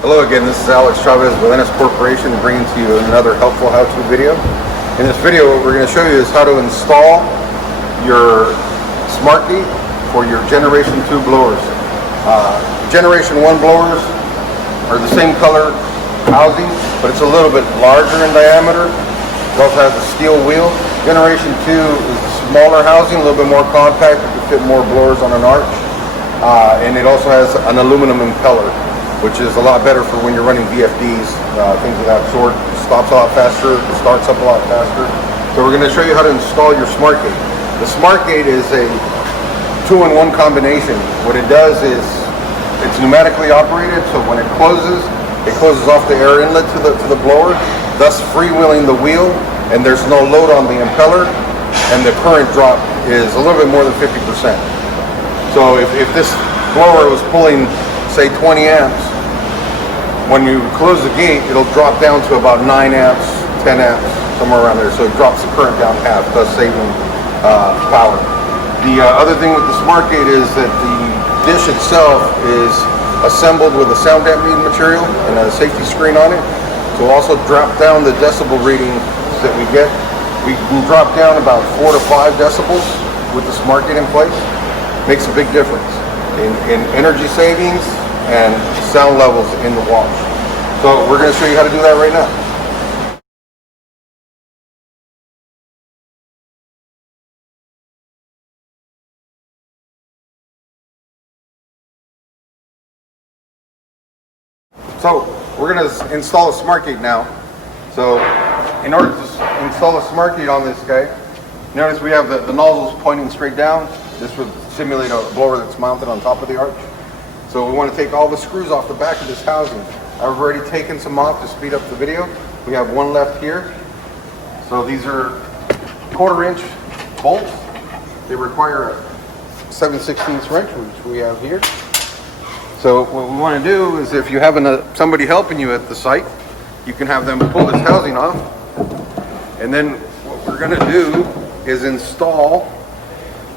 Hello again, this is Alex Chavez with NS Corporation bringing to you another helpful how-to video. In this video, what we're going to show you is how to install your SmartGate for your Generation 2 blowers. Generation 1 blowers are the same color housing, but it's a little bit larger in diameter. It also has a steel wheel. Generation 2 is the smaller housing, a little bit more compact. It can fit more blowers on an arch. And it also has an aluminum impeller, which is a lot better for when you're running VFDs, things of that sort. It stops a lot faster, it starts up a lot faster. So we're going to show you how to install your SmartGate. The SmartGate is a two-in-one combination. What it does is it's pneumatically operated, so when it closes off the air inlet to the blower, thus freewheeling the wheel, and there's no load on the impeller, and the current drop is a little bit more than 50%. So if this blower was pulling, say, 20 amps, when you close the gate, it'll drop down to about 9 amps, 10 amps, somewhere around there. So it drops the current down half, thus saving power. The other thing with the SmartGate is that the dish itself is assembled with a sound dampening material and a safety screen on it. So also drop down the decibel readings that we get. We can drop down about 4 to 5 decibels with the SmartGate in place. Makes a big difference in energy savings and sound levels in the wash. So we're going to show you how to do that right now. So we're going to install a SmartGate now. So in order to install a SmartGate on this guy, notice we have the nozzles pointing straight down. This would simulate a blower that's mounted on top of the arch. So we want to take all the screws off the back of this housing. I've already taken some off to speed up the video. We have one left here. So these are 1/4-inch bolts. They require a 7/16 wrench, which we have here. So what we want to do is, if you have somebody helping you at the site, you can have them pull this housing off. And then what we're going to do is install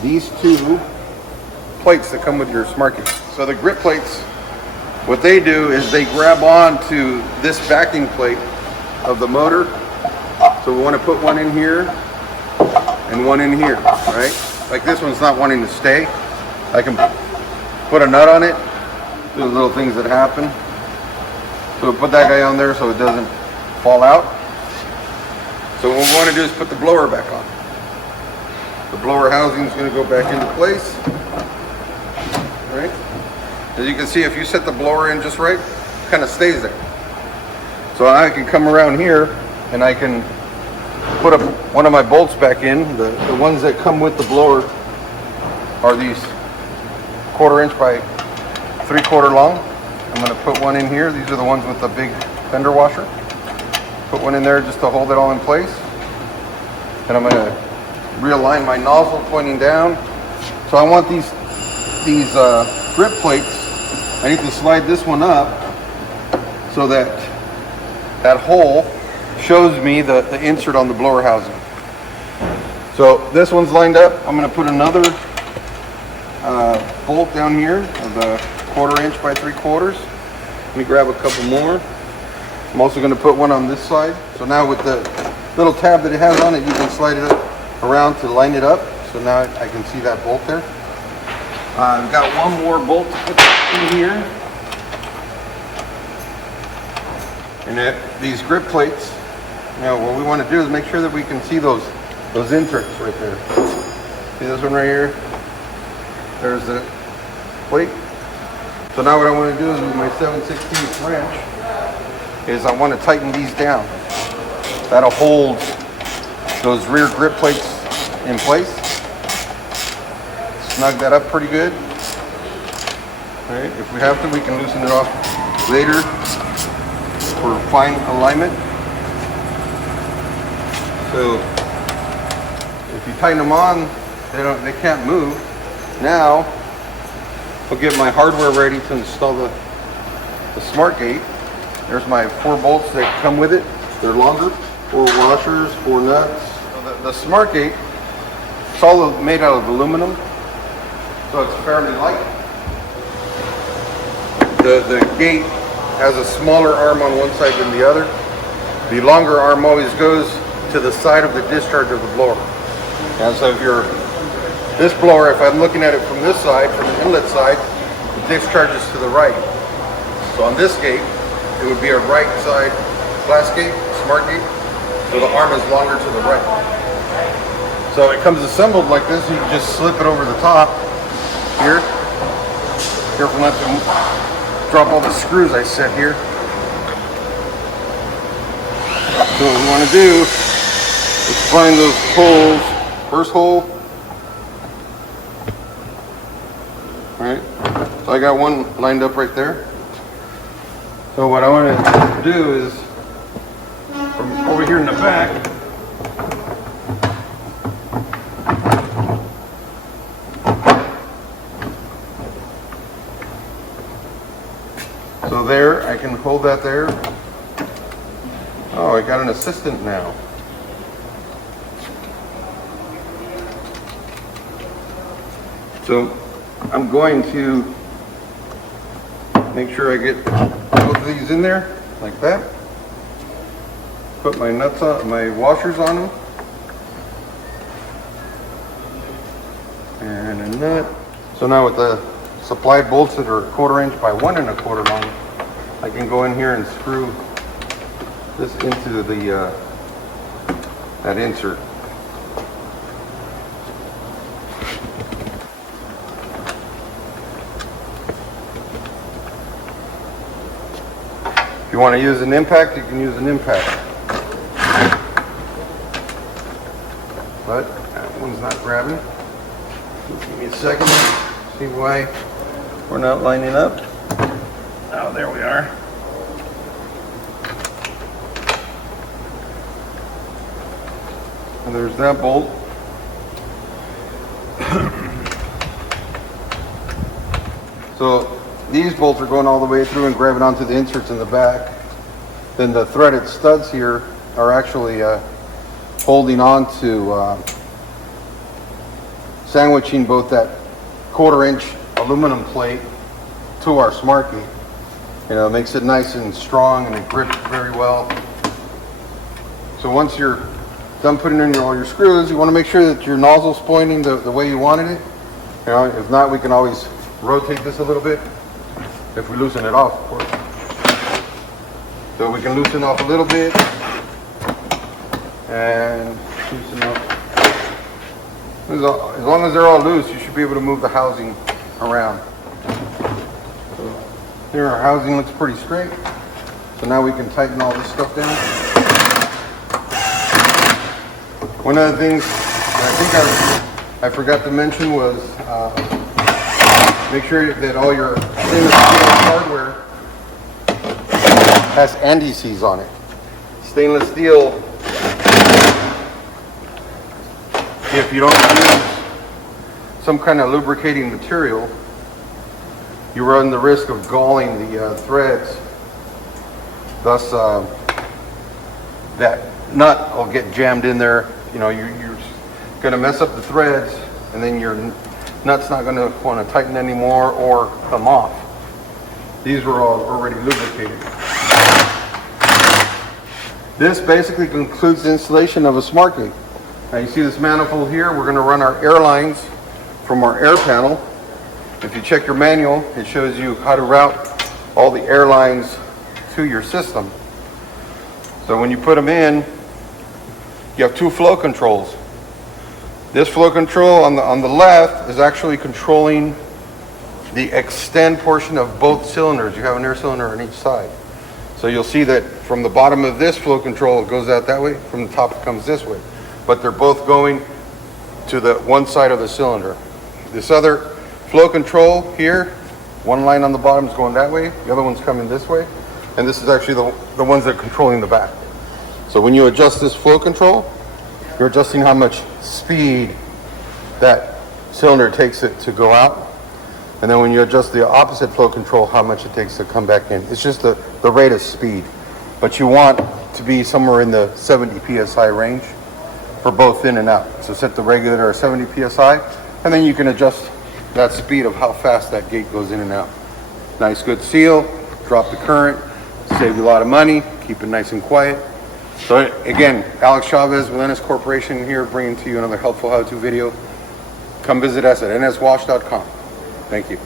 these 2 plates that come with your SmartGate. So the grip plates, what they do is they grab on to this backing plate of the motor. So we want to put one in here and one in here, right? Like this one's not wanting to stay. I can put a nut on it. There's little things that happen. So we'll put that guy on there so it doesn't fall out. So what we want to do is put the blower back on. The blower housing is going to go back into place. Right? As you can see, if you set the blower in just right, it kind of stays there. So I can come around here and I can put one of my bolts back in. The ones that come with the blower are these 1/4-inch by 3/4 long. I'm going to put one in here. These are the ones with the big fender washer. Put one in there just to hold it all in place. And I'm going to realign my nozzle pointing down. So I want these grip plates. I need to slide this one up so that that hole shows me the insert on the blower housing. So this one's lined up. I'm going to put another bolt down here of the 1/4-inch by 3/4. Let me grab a couple more. I'm also going to put one on this side. So now with the little tab that it has on it, you can slide it around to line it up. So now I can see that bolt there. I've got one more bolt to put in here. And these grip plates, what we want to do is make sure that we can see those inserts right there. See this one right here? There's the plate. So now what I want to do is with my 7/16 wrench is I want to tighten these down. That'll hold those rear grip plates in place. Snug that up pretty good. All right, if we have to, we can loosen it off later for fine alignment. So if you tighten them on, they can't move. Now I'll get my hardware ready to install the SmartGate. There's my 4 bolts that come with it. They're longer, 4 washers, 4 nuts. So the SmartGate, it's all made out of aluminum, so it's fairly light. The gate has a smaller arm on one side than the other. The longer arm always goes to the side of the discharge of the blower. And so if this blower, if I'm looking at it from this side, from the inlet side, it discharges to the right. So on this gate, it would be a right side glass gate, smart gate, so the arm is longer to the right. So it comes assembled like this. You can just slip it over the top here. Careful not to drop all the screws I set here. So what we want to do is find those holes. First hole. Alright, so I got one lined up right there. So what I want to do is, from over here in the back, so there, I can hold that there. Oh, I got an assistant now. So I'm going to make sure I get both of these in there like that. Put my nuts on, my washers on them. And a nut. So now with the supply bolts that are 1/4 inch by 1 1/4 long, I can go in here and screw this into the that insert. If you want to use an impact, you can use an impact. But that one's not grabbing. Give me a second. See why we're not lining up. Oh, there we are. And there's that bolt. So these bolts are going all the way through and grabbing onto the inserts in the back. Then the threaded studs here are actually holding on to sandwiching both that 1/4 inch aluminum plate to our smart gate. You know, it makes it nice and strong and it grips very well. So once you're done putting in all your screws, you want to make sure that your nozzle's pointing the way you wanted it. You know, if not, we can always rotate this a little bit if we loosen it off, of course. So we can loosen off a little bit and loosen up. As long as they're all loose, you should be able to move the housing around. So here our housing looks pretty straight. So now we can tighten all this stuff down. One of the things I think I forgot to mention was make sure that all your stainless steel hardware has anti-seize on it. Stainless steel, if you don't use some kind of lubricating material, you run the risk of galling the threads. Thus, that nut will get jammed in there. You know, you're going to mess up the threads, and then your nut's not going to want to tighten anymore or come off. These were all already lubricated. This basically concludes the installation of a smart gate. Now you see this manifold here, we're going to run our air lines from our air panel. If you check your manual, it shows you how to route all the air lines to your system. So when you put them in, you have two flow controls. This flow control on the left is actually controlling the extend portion of both cylinders. You have an air cylinder on each side. So you'll see that from the bottom of this flow control, it goes out that way. From the top, it comes this way. But they're both going to the one side of the cylinder. This other flow control here, one line on the bottom is going that way. The other one's coming this way. And this is actually the ones that are controlling the back. So when you adjust this flow control, you're adjusting how much speed that cylinder takes it to go out. And then when you adjust the opposite flow control, how much it takes to come back in. It's just the rate of speed. But you want to be somewhere in the 70 PSI range for both in and out. So set the regulator at 70 PSI, and then you can adjust that speed of how fast that gate goes in and out. Nice good seal. drop the current, save you a lot of money, keep it nice and quiet. So again, Alex Chavez with NS Corporation here, bringing to you another helpful how-to video. Come visit us at nswash.com. Thank you.